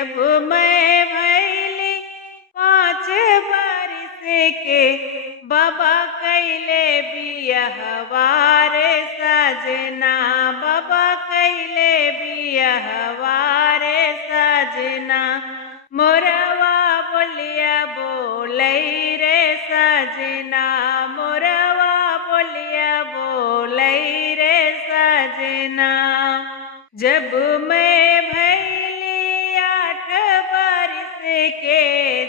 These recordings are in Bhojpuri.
जब मैं भैली 5 बरिस के, बाबा कैले बियहवारे सजना, बाबा कैले बियहवारे सजना। मोरवा बोलिया बोलै रे सजना, मोरवा बोलिया बोलै रे सजना। जब मैं भैली 8 बरिस के,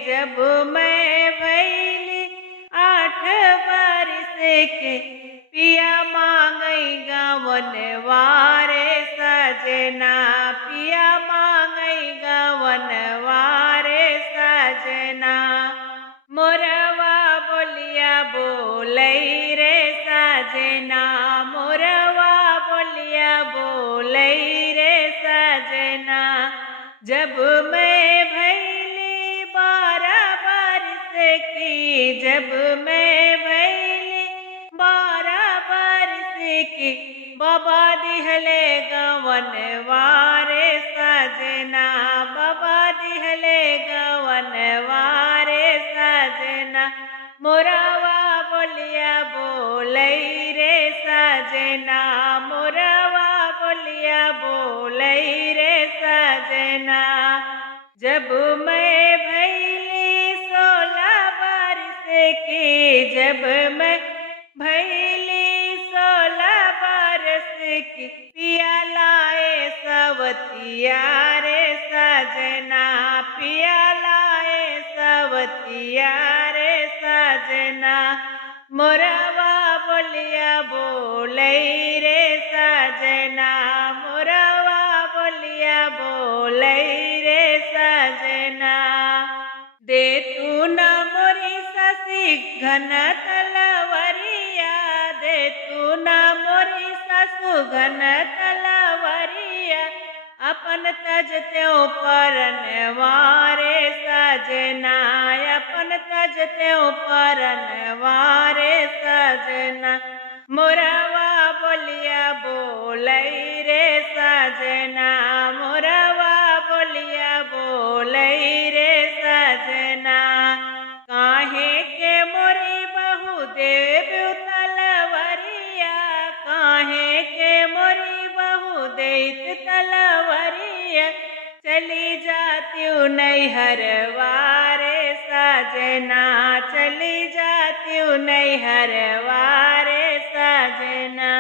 जब मैं भैली 8 बरिस के, पिया मांगई गवन वारे सजना, पिया मांगई गवन वारे सजना। मोरवा बोलिया बोलै रे सजना, मोरवा बोलिया बोलै रे सजना। जब मैं भैली 12 बरिस की, जब मैं भैली 12 बरिस की, बाबा दिहले गवन वारे सजना, बाबा दिहले गवन वारे सजना। मोरवा बोलिया बोलै रे सजना, मोरवा बोलिया बोलै रे सजना। जब मैं भैली 16 बरिस की, जब मैं भैली 16 बरिस की, पिया लाए सवतिया रे सजना, पिया लाए सवतिया रे सजना। मोरवा बोलिया बोलै रे सजना, मोरवा बोलिया बोलै रे सजना। दे तू न मोरी ससी घन तलवरिया, दे तू न मोरी ससु घन तलवरिया, अपन तज त्यों परनवारे सजना, अपन तज त्यों परनवारे सजना। मोरवा बोलिया बोलै रे सजना, मोरवा बोलिया बोलै रे सजना। काहे के मोरी बहू देव तलवरिया, काहे के मोरी बहू देत तलवरिया, चली जात्यूं नैहर वारे सजना, चली जात्यूं नैहर वारे सजना।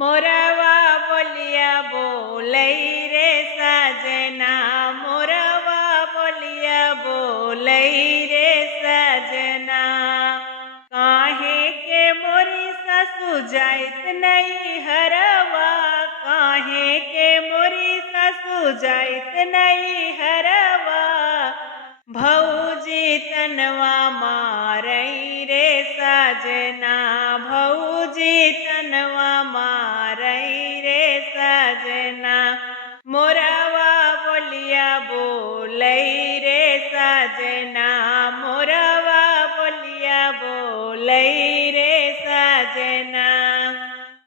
मोरवा बोलिया बोलै रे सजना, मोरवा बोलिया बोलै रे सजना। काहे के मोरी ससु जाइत नैहरवा, काहे के मोरी ससु जाइत नैहरवा, भौ